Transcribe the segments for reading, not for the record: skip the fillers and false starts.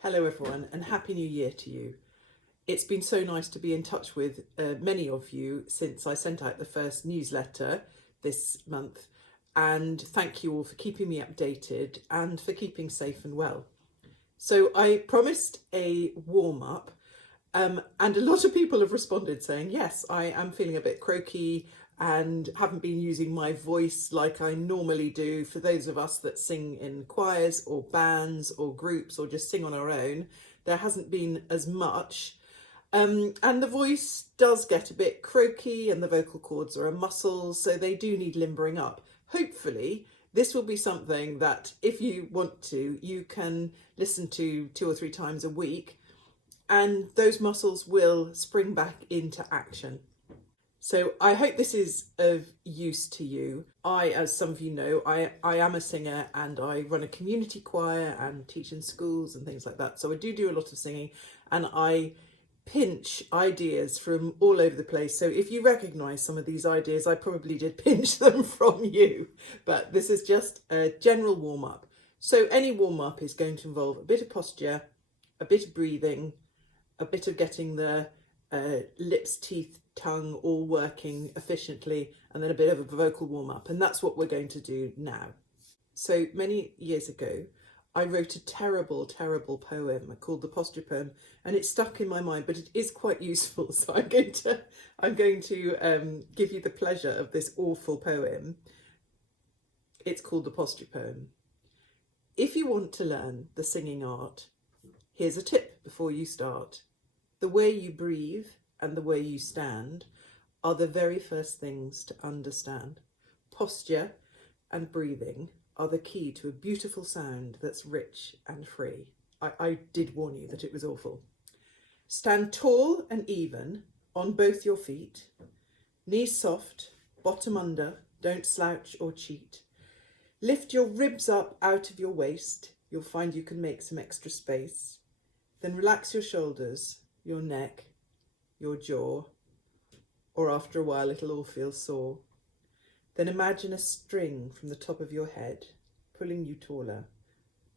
Hello everyone and Happy New Year to you. It's been so nice to be in touch with many of you since I sent out the first newsletter this month, and thank you all for keeping me updated and for keeping safe and well. So I promised a warm-up and a lot of people have responded saying, yes, I am feeling a bit croaky and haven't been using my voice like I normally do. For those of us that sing in choirs or bands or groups or just sing on our own, there hasn't been as much. And the voice does get a bit croaky and the vocal cords are a muscle, so they do need limbering up. Hopefully, this will be something that if you want to, you can listen to 2 or 3 times a week, and those muscles will spring back into action. So I hope this is of use to you. As some of you know, I am a singer and I run a community choir and teach in schools and things like that. So I do a lot of singing and I pinch ideas from all over the place. So if you recognise some of these ideas, I probably did pinch them from you. But this is just a general warm-up. So any warm-up is going to involve a bit of posture, a bit of breathing, a bit of getting the lips, teeth, tongue all working efficiently, and then a bit of a vocal warm-up, and that's what we're going to do now. So many years ago I wrote a terrible poem called the posture poem, and it stuck in my mind, but it is quite useful, so I'm going to give you the pleasure of this awful poem. It's called the posture poem. If you want to learn the singing art, here's a tip before you start. The way you breathe and the way you stand are the very first things to understand. Posture and breathing are the key to a beautiful sound that's rich and free. I did warn you that it was awful. Stand tall and even on both your feet. Knees soft, bottom under, don't slouch or cheat. Lift your ribs up out of your waist. You'll find you can make some extra space. Then relax your shoulders, your neck, your jaw, or after a while it'll all feel sore. Then imagine a string from the top of your head, pulling you taller,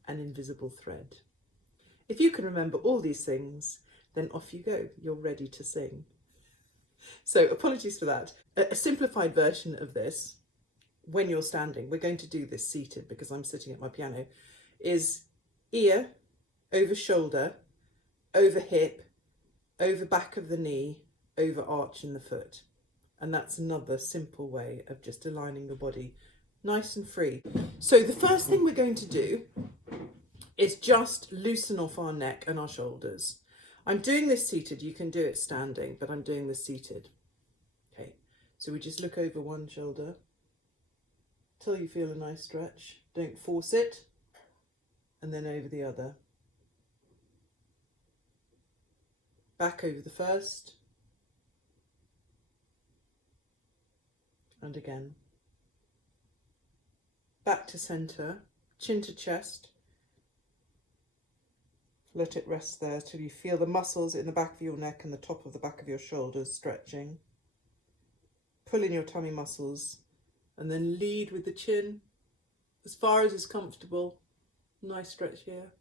an invisible thread. If you can remember all these things, then off you go, you're ready to sing. So apologies for that. A simplified version of this, when you're standing, we're going to do this seated because I'm sitting at my piano, is ear over shoulder, over hip, over back of the knee, over arch in the foot. And that's another simple way of just aligning your body nice and free. So the first thing we're going to do is just loosen off our neck and our shoulders. I'm doing this seated, you can do it standing, but I'm doing this seated. Okay, so we just look over one shoulder till you feel a nice stretch. Don't force it, and then over the other. Back over the first, and again. Back to centre, chin to chest. Let it rest there till you feel the muscles in the back of your neck and the top of the back of your shoulders stretching. Pull in your tummy muscles and then lead with the chin as far as is comfortable. Nice stretch here.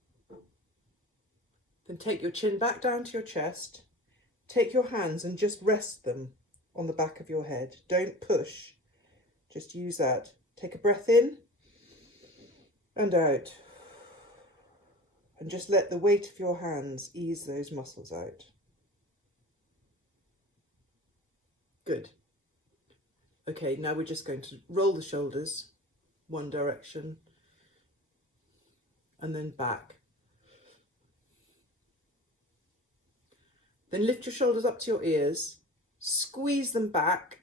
Then take your chin back down to your chest. Take your hands and just rest them on the back of your head. Don't push, just use that. Take a breath in and out. And just let the weight of your hands ease those muscles out. Good. Okay, now we're just going to roll the shoulders one direction and then back. Then lift your shoulders up to your ears, squeeze them back,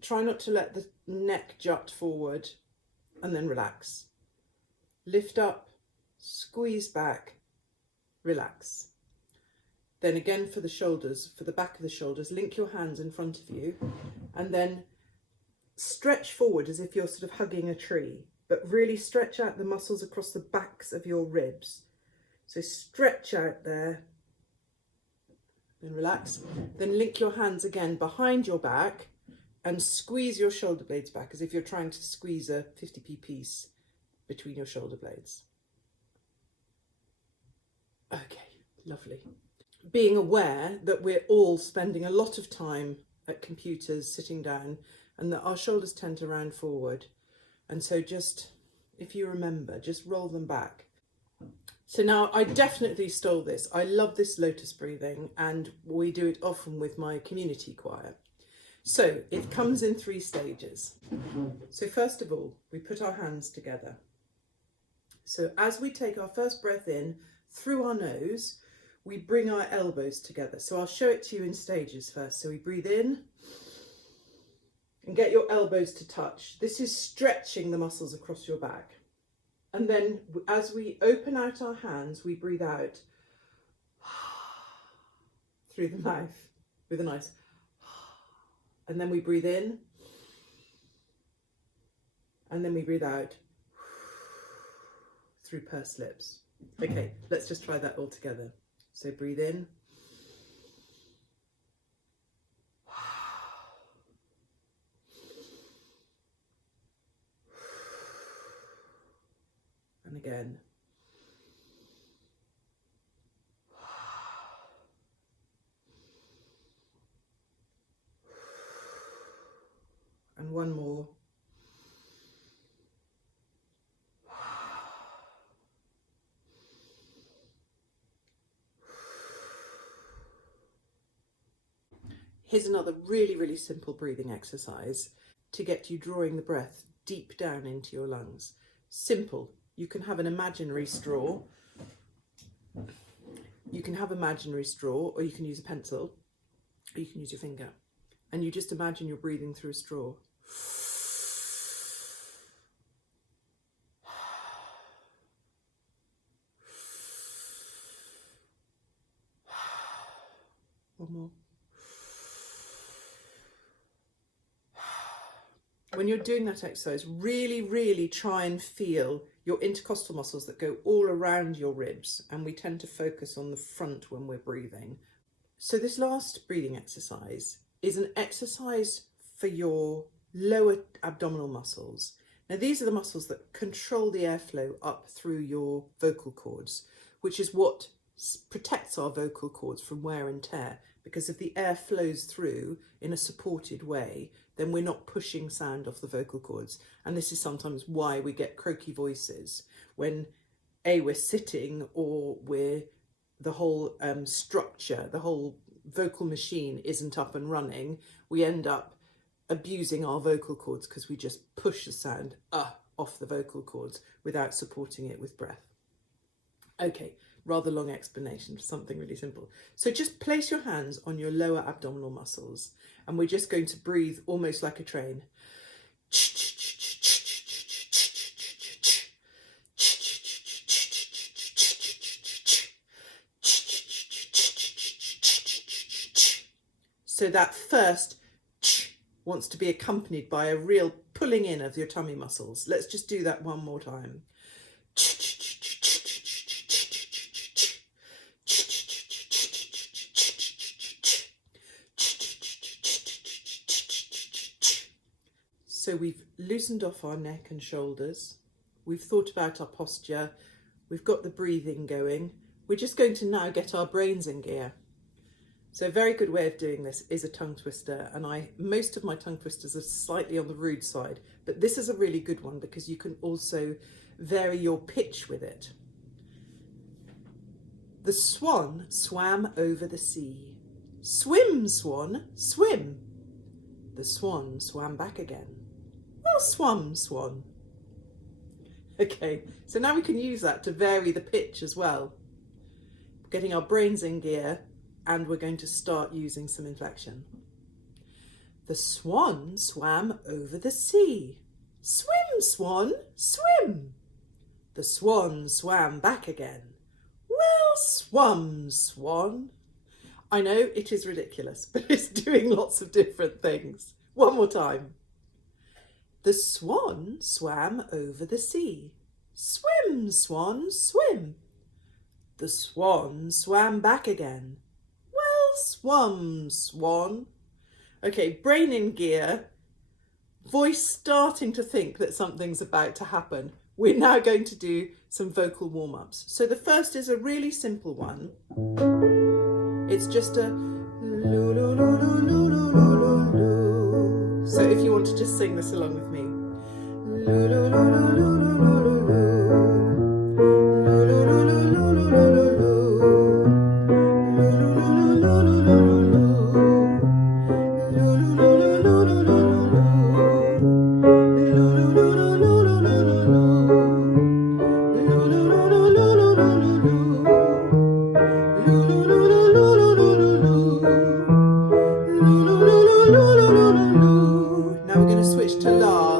try not to let the neck jut forward, and then relax. Lift up, squeeze back, relax. Then again for the shoulders, for the back of the shoulders, link your hands in front of you and then stretch forward as if you're sort of hugging a tree, but really stretch out the muscles across the backs of your ribs. So stretch out there. Then relax. Then link your hands again behind your back and squeeze your shoulder blades back as if you're trying to squeeze a 50p piece between your shoulder blades. Okay, lovely. Being aware that we're all spending a lot of time at computers sitting down and that our shoulders tend to round forward. And so just, if you remember, just roll them back. So now I definitely stole this. I love this lotus breathing and we do it often with my community choir. So it comes in 3 stages. So first of all, we put our hands together. So as we take our first breath in through our nose, we bring our elbows together. So I'll show it to you in stages first. So we breathe in and get your elbows to touch. This is stretching the muscles across your back. And then as we open out our hands, we breathe out through the mouth with a nice, and then we breathe in and then we breathe out through pursed lips. Okay, let's just try that all together. So breathe in. And again. And one more. Here's another really, really simple breathing exercise to get you drawing the breath deep down into your lungs. Simple. You can have an imaginary straw. You can have imaginary straw, or you can use a pencil, or you can use your finger. And you just imagine you're breathing through a straw. One more. When you're doing that exercise, really, really try and feel your intercostal muscles that go all around your ribs. And we tend to focus on the front when we're breathing. So this last breathing exercise is an exercise for your lower abdominal muscles. Now, these are the muscles that control the airflow up through your vocal cords, which is what protects our vocal cords from wear and tear. Because if the air flows through in a supported way, then we're not pushing sound off the vocal cords. And this is sometimes why we get croaky voices when we're sitting, or the whole structure, the whole vocal machine isn't up and running. We end up abusing our vocal cords because we just push the sound off the vocal cords without supporting it with breath. Okay, rather long explanation for something really simple. So just place your hands on your lower abdominal muscles and we're just going to breathe almost like a train. So that first wants to be accompanied by a real pulling in of your tummy muscles. Let's just do that one more time. So we've loosened off our neck and shoulders. We've thought about our posture. We've got the breathing going. We're just going to now get our brains in gear. So a very good way of doing this is a tongue twister. And most of my tongue twisters are slightly on the rude side, but this is a really good one because you can also vary your pitch with it. The swan swam over the sea. Swim, swan, swim. The swan swam back again. Well swum, swan. Okay, so now we can use that to vary the pitch as well. Getting our brains in gear, and we're going to start using some inflection. The swan swam over the sea. Swim, swan, swim. The swan swam back again. Well swum, swan. I know it is ridiculous, but it's doing lots of different things. One more time. The swan swam over the sea. Swim, swan, swim. The swan swam back again. Well swum, swan. Okay, brain in gear, voice starting to think that something's about to happen. We're now going to do some vocal warm-ups. So the first is a really simple one. It's just a loo, loo, loo, loo, loo, loo, loo, loo. So if you want to just sing this along with me. Loo, loo, loo, loo, loo, loo, loo, loo. Loo, loo, loo, loo, loo, loo, loo, loo. Loo, loo, loo, loo, loo, loo, loo, loo. Loo, loo, loo, loo, loo, loo, loo, now we're going to switch to la.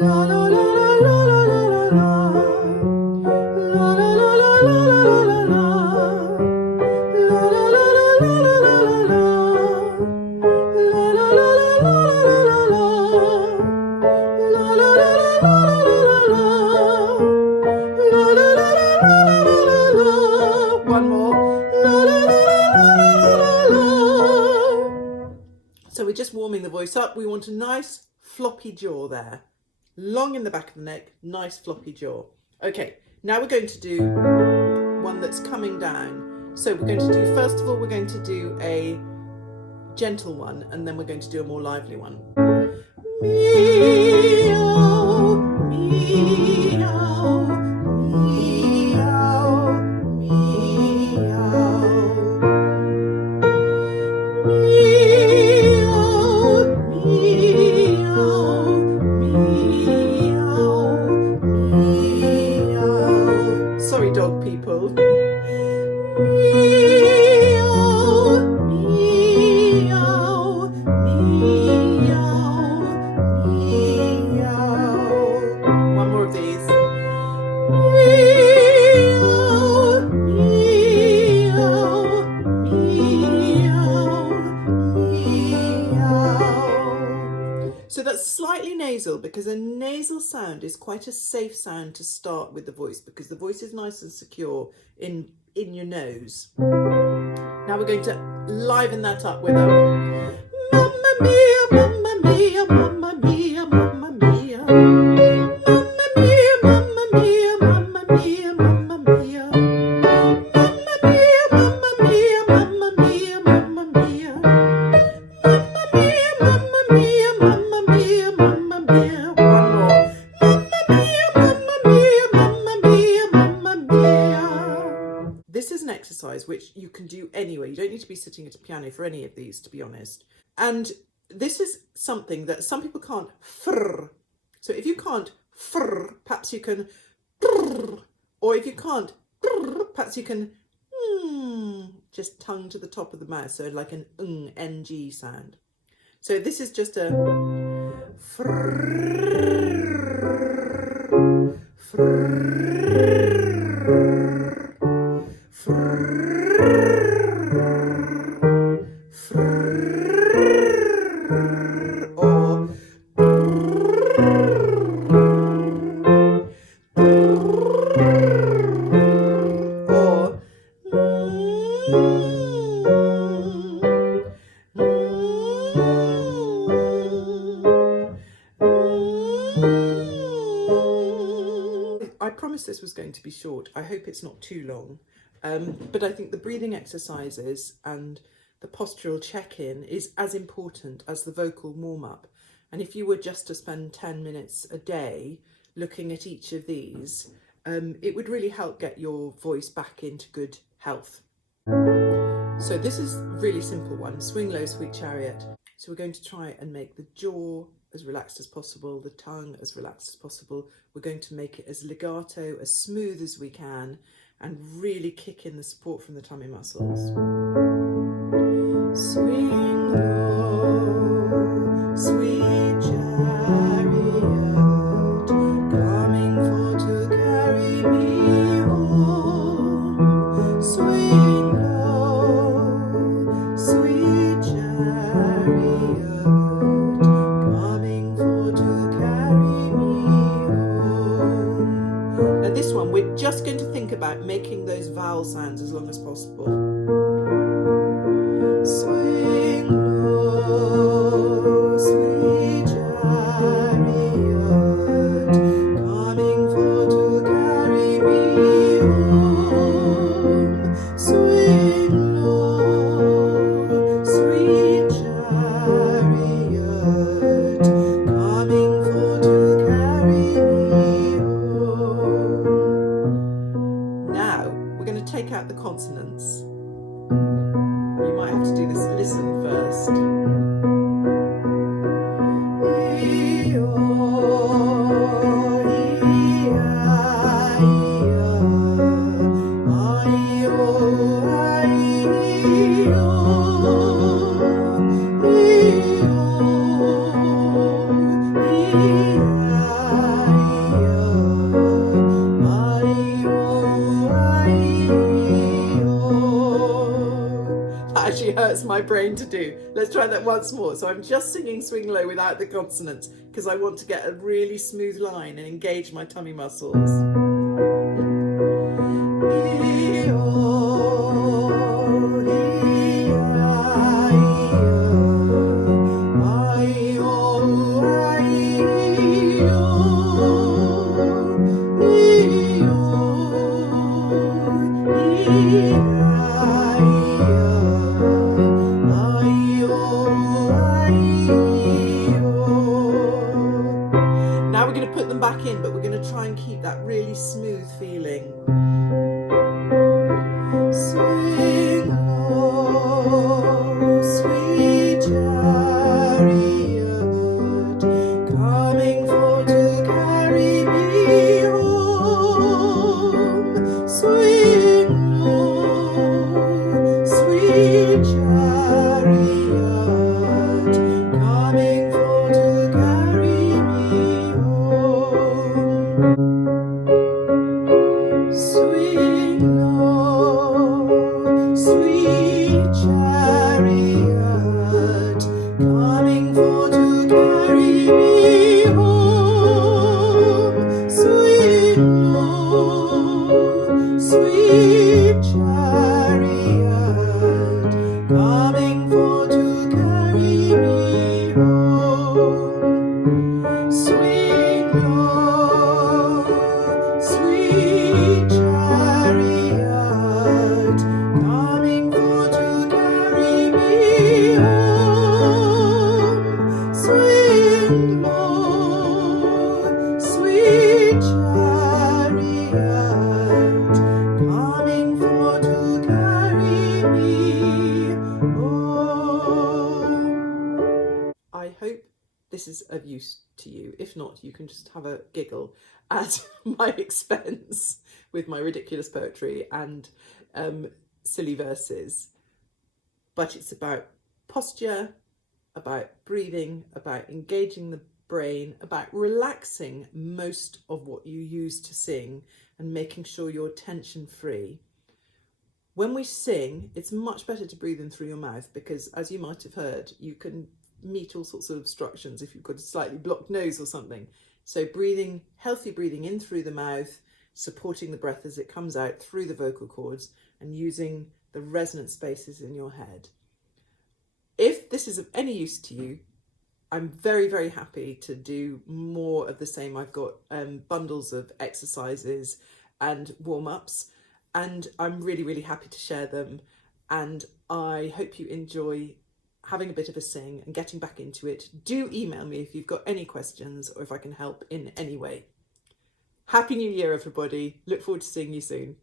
La la la la la la la la. La la la la la la la la. La la la la la la la la. La la la la la la la. La la la la la la la. La la la la la la. One more. La la la la la la. So we're just warming the voice up. We want a nice floppy jaw there. Long in the back of the neck, nice floppy jaw. Okay, now we're going to do one that's coming down. So we're going to do, first of all, we're going to do a gentle one, and then we're going to do a more lively one. Meow, meow, meow, meow. Sorry, dog people. Meow, meow, meow, meow. One more of these. Meow, meow, meow, meow. So that's slightly nasal, because a nasal sound is quite a safe sound to start with the voice, because the voice is nice and secure in your nose. Now we're going to liven that up with a mamma mia, mamma mia, mamma mia, mamma mia. Mamma mia, mamma mia, mamma mia, mamma mia. Mamma mia, mamma mia, mamma mia, mamma mia. Mamma mia, mamma mia, mamma mia, mamma mia. One more. Mamma mia, mamma mia, mamma mia, mamma mia. This is an exercise which you can do anywhere. You don't need to be sitting at a piano for any of these, to be honest. And this is something that some people can't frr. So if you can't frr, perhaps you can brr. Or if you can't brr, perhaps you can just tongue to the top of the mouth, so like an ng sound. So this is just a frr, frr. I promised this was going to be short. I hope it's not too long. But I think the breathing exercises and the postural check-in is as important as the vocal warm-up. And if you were just to spend 10 minutes a day looking at each of these, it would really help get your voice back into good health. So this is a really simple one, Swing Low, Sweet Chariot. So we're going to try and make the jaw as relaxed as possible, the tongue as relaxed as possible. We're going to make it as legato, as smooth as we can, and really kick in the support from the tummy muscles. Swing low, sweet chariot, coming for to carry me home. Swing low, sweet chariot, coming for to carry me home. Now this one, we're just going to think about making those vowel sounds as long as possible. Swing low, sweet chariot, coming for to carry me consonants. You might have to do this listen first. That actually hurts my brain to do. Let's try that once more. So I'm just singing Swing Low without the consonants because I want to get a really smooth line and engage my tummy muscles. Now we're going to put them back in, but we're going to try and keep that really smooth feeling. Swing low, sweet chariot, coming for to carry me home. Swing low, sweet chariot, coming for to carry me home. Swing low, sweet chariot, coming for to carry me home. Swing low, sweet chariot, coming for to carry me home. Swing low, sweet chariot, coming for to carry me home. Swing low, sweet chariot, coming for to carry me home. I hope this is of use to you. If not, you can just have a giggle at my expense with my ridiculous poetry and silly verses. But it's about posture, about breathing, about engaging the brain, about relaxing most of what you use to sing and making sure you're tension free. When we sing, it's much better to breathe in through your mouth because, as you might have heard, you can meet all sorts of obstructions if you've got a slightly blocked nose or something. So breathing, healthy breathing in through the mouth, supporting the breath as it comes out through the vocal cords and using the resonant spaces in your head. If this is of any use to you, I'm very, very happy to do more of the same. I've got bundles of exercises and warm-ups, and I'm really, really happy to share them. And I hope you enjoy having a bit of a sing and getting back into it. Do email me if you've got any questions or if I can help in any way. Happy New Year, everybody. Look forward to seeing you soon.